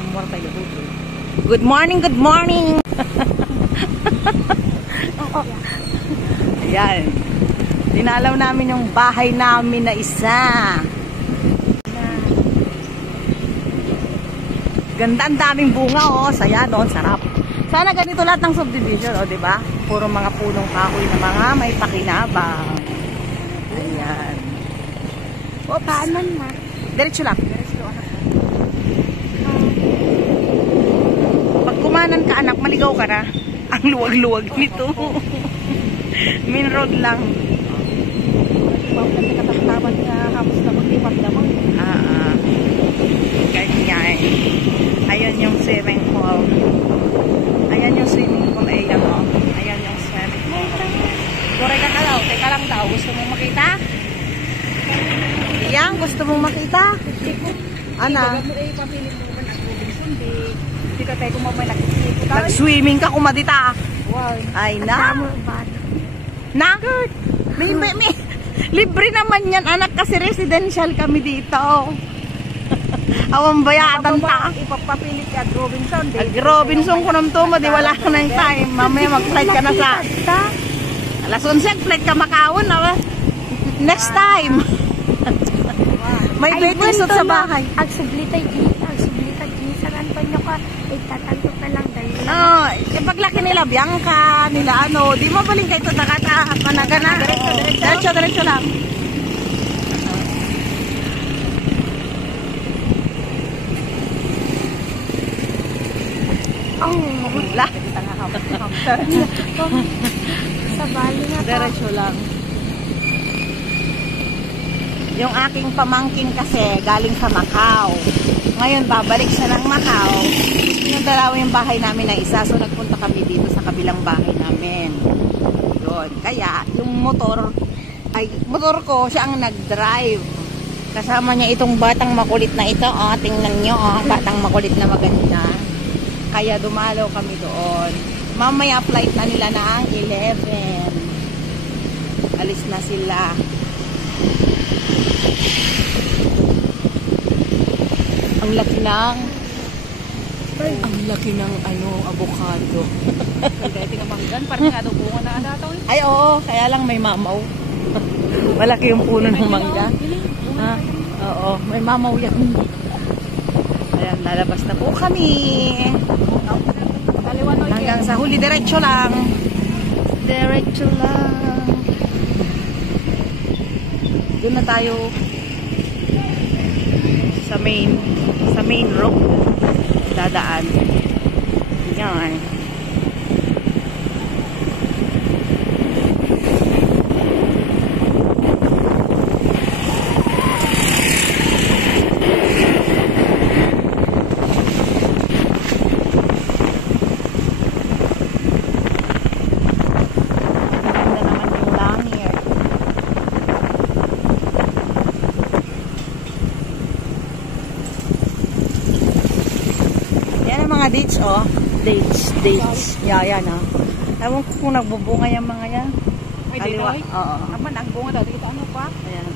Good morning, good morning. Ayan. Dinalaw namin yung bahay namin na isa. Ganda, ang daming bunga, oh. Saya doon, sarap. Sana ganito lahat ng subdivision, oh, 'di ba? Puro mga punong kahoy na mga may pakinabang. Ayan. O, paano na? Diretso lang. Pag kumanan ka, anak, maligaw ka na. Ang luwag-luwag nito. Main road lang. Ganyan. Ayan yung swimming pool. Ayan yung swimming pool. Ayan o. Ayan yung swimming pool. Kuray ka ka daw. Teka lang daw. Gusto mong makita? Iyan, gusto mong makita? Ana? Nag-swimming ka kumadita. Ay na. Na? May libre naman yan, anak, kasi residential kami dito. Awang bayatan ta. Ipapapilit ka at Robinson. Robinson ko nang tumo, di wala ka ng time. Mamaya mag-flight ka na sa alas 11, flight ka Macau na. Next time. May waiting suit sa bahay. Agsublitay San Antonio ka, itatantok na lang dahil. Oo, paglaki nila Bianca, nila ano, di mo baling kayo takata, panagana. Diretso lang. Wala. Sa bali na to. Diretso lang. Yung aking pamangkin kasi galing sa Macau. Ngayon babalik siya ng Macau. Yung dalawa yung bahay namin na isa. So nagpunta kami dito sa kabilang bahay namin. Yun. Kaya yung motor ko, siya ang nag-drive. Kasama niya itong batang makulit na ito. Oh, tingnan nyo. Oh, batang makulit na maganda. Kaya dumalaw kami doon. Mamaya flight na nila na ang 11. Alis na sila. Ang laki ng avocado. Pwede nga manggan, parang nga daw bunga na adato. Ay oo, kaya lang may mamaw. Malaki yung puno ng mangga. Ha? Oo, may mamaw yan. Ayan, lalabas na po kami. Hanggang sa huli, diretso lang. Diretso lang. Doon na tayo sa main road dadaan. Yan. Dates, oh. Dates. Yan, oh. Ewan ko kung nagbubunga yung mga yan. Kaliwa. Oo. Naman, ang bunga daw. Dito ano pa? Ayan.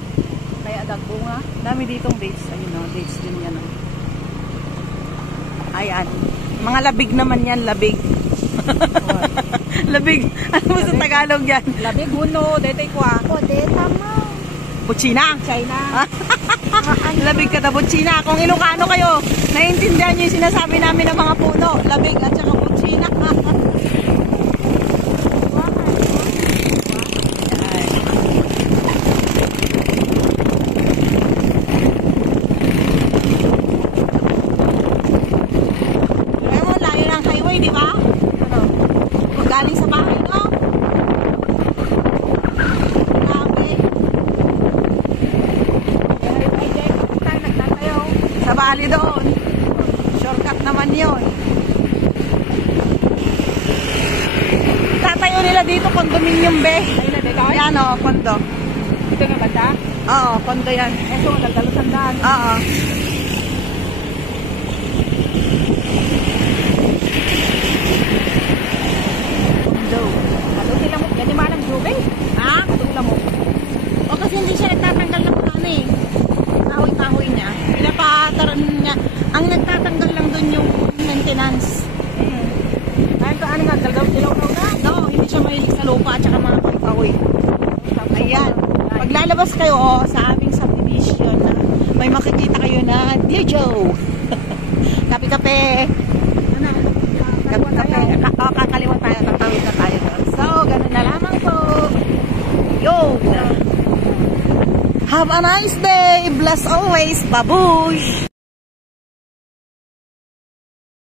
Kaya dagbunga. Dami ditong dates. Ayun, oh. Dates din yan, oh. Ayan. Mga labig naman yan. Labig. Labig. Ano mo sa Tagalog yan? Labig, huno. Detay ko ah. O, deta mo. Butsina. China. Labig ka na butsina. Kung Ilocano kayo, naiintindihan nyo yung sinasabi namin ng mga puno. Labig at saka butsina. Kaya mo, layo ng highway, di ba? Galing sa bahay, no? Sa bali doon. Shortcut naman yun. Tatayo nila dito, condominium be. Yan o, kondo. Ito nga banda? Oo, kondo yan. Ito, nagdalusandaan. Oo. Kondo. Ano sila mo? Yan yung manang jubing? Ha? Ito sila mo. O kasi hindi siya nagtatanggal ng ano eh. Kahoy-kahoy niya. Pinapataran niya. Ang nagtatanggal lang doon yung na lupa at saka mga kahoy. Ayan. Paglalabas kayo sa aming subdivision, may makikita kayo na Dijo. Kape-kape. Kape-kape. Kakaliwa tayo. Tatawid na tayo. So, ganun na lamang po. Yo! Have a nice day. Bless always. Babush!